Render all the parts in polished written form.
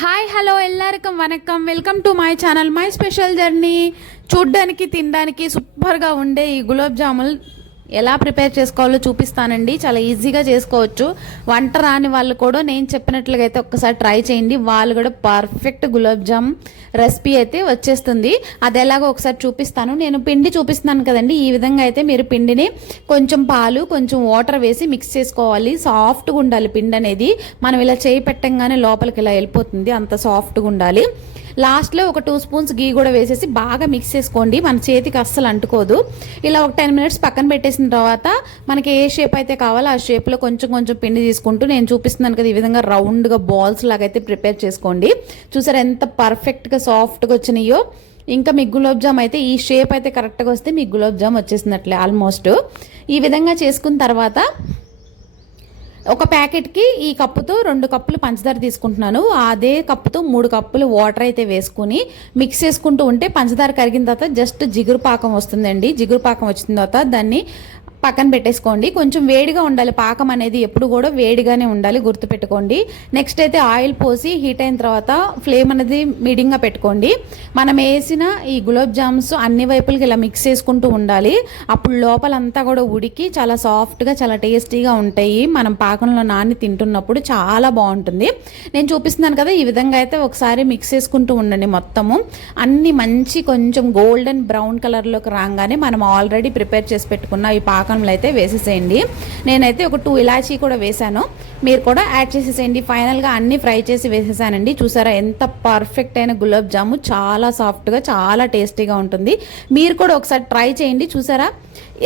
Hi hello ఎల్లరికం వనక్కం welcome to my channel my special journey. చూడ్డానికి తినడానికి సూపర్గా ఉండే ఈ గులాబ్ జాములు ఎలా ప్రిపేర్ చేసుకోవాలో చూపిస్తానండి. చాలా ఈజీగా చేసుకోవచ్చు. వంట రాని వాళ్ళు కూడా నేను చెప్పినట్లుగా అయితే ఒక్కసారి ట్రై చేయండి. వాళ్ళు కూడా పర్ఫెక్ట్ గులాబ్ జామ్ రెసిపీ అయితే వచ్చేస్తుంది. అది ఎలాగో ఒకసారి చూపిస్తాను. నేను పిండి చూపిస్తున్నాను కదండి, ఈ విధంగా అయితే మీరు పిండిని కొంచెం పాలు కొంచెం వాటర్ వేసి మిక్స్ చేసుకోవాలి. సాఫ్ట్గా ఉండాలి పిండి అనేది. మనం ఇలా చేయి పెట్టంగానే లోపలికి ఇలా వెళ్ళిపోతుంది, అంత సాఫ్ట్గా ఉండాలి. లాస్ట్లో ఒక 2 స్పూన్స్ గీ కూడా వేసేసి బాగా మిక్స్ చేసుకోండి. మన చేతికి అస్సలు అంటుకోదు. ఇలా ఒక 10 మినిట్స్ పక్కన పెట్టేసిన తర్వాత మనకి ఏ షేప్ అయితే కావాలో ఆ షేప్లో కొంచెం కొంచెం పిండి తీసుకుంటూ నేను చూపిస్తున్నాను కదా, ఈ విధంగా రౌండ్గా బాల్స్ లాగా అయితే ప్రిపేర్ చేసుకోండి. చూసారా ఎంత పర్ఫెక్ట్గా సాఫ్ట్గా వచ్చినాయో. ఇంకా మీ గులాబ్ జామ్ అయితే ఈ షేప్ అయితే కరెక్ట్గా వస్తే మీ గులాబ్ జామ్ వచ్చేసినట్లే ఆల్మోస్ట్. ఈ విధంగా చేసుకున్న తర్వాత ఒక ప్యాకెట్కి ఈ కప్పుతో 2 కప్పులు పంచదార తీసుకుంటున్నాను. అదే కప్పుతో 3 కప్పులు వాటర్ అయితే వేసుకుని మిక్స్ చేసుకుంటూ ఉంటే పంచదార కరిగిన తర్వాత జస్ట్ జిగురు పాకం వస్తుందండి. జిగురు పాకం వచ్చిన తర్వాత దాన్ని పక్కన పెట్టేసుకోండి. కొంచెం వేడిగా ఉండాలి పాకం అనేది, ఎప్పుడు కూడా వేడిగానే ఉండాలి, గుర్తుపెట్టుకోండి. నెక్స్ట్ అయితే ఆయిల్ పోసి హీట్ అయిన తర్వాత ఫ్లేమ్ అనేది మీడియంగా పెట్టుకోండి. మనం వేసిన ఈ గులాబ్ జామ్స్ అన్ని వైపులకి ఇలా మిక్స్ చేసుకుంటూ ఉండాలి. అప్పుడు లోపలంతా కూడా ఉడికి చాలా సాఫ్ట్గా చాలా టేస్టీగా ఉంటాయి. మనం పాకంలో నాని తింటున్నప్పుడు చాలా బాగుంటుంది. నేను చూపిస్తున్నాను కదా, ఈ విధంగా అయితే ఒకసారి మిక్స్ చేసుకుంటూ ఉండండి. మొత్తము అన్ని మంచి కొంచెం గోల్డెన్ బ్రౌన్ కలర్లోకి రాగానే మనం ఆల్రెడీ ప్రిపేర్ చేసి పెట్టుకున్న ఈ పాకంలో అయితే వేసేసేయండి. నేనైతే ఒక 2 ఇలాచీ కూడా వేసాను, మీరు కూడా యాడ్ చేసేసేయండి. ఫైనల్గా అన్ని ఫ్రై చేసి వేసేసానండి. చూసారా ఎంత పర్ఫెక్ట్ అయిన గులాబ్ జాము, చాలా సాఫ్ట్గా చాలా టేస్టీగా ఉంటుంది. మీరు కూడా ఒకసారి ట్రై చేయండి. చూసారా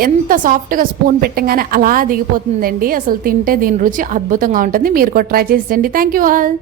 ఎంత సాఫ్ట్గా స్పూన్ పెట్టగానే అలా దిగిపోతుందండి. అసలు తింటే దీని రుచి అద్భుతంగా ఉంటుంది. మీరు కూడా ట్రై చేసేయండి. Thank you all.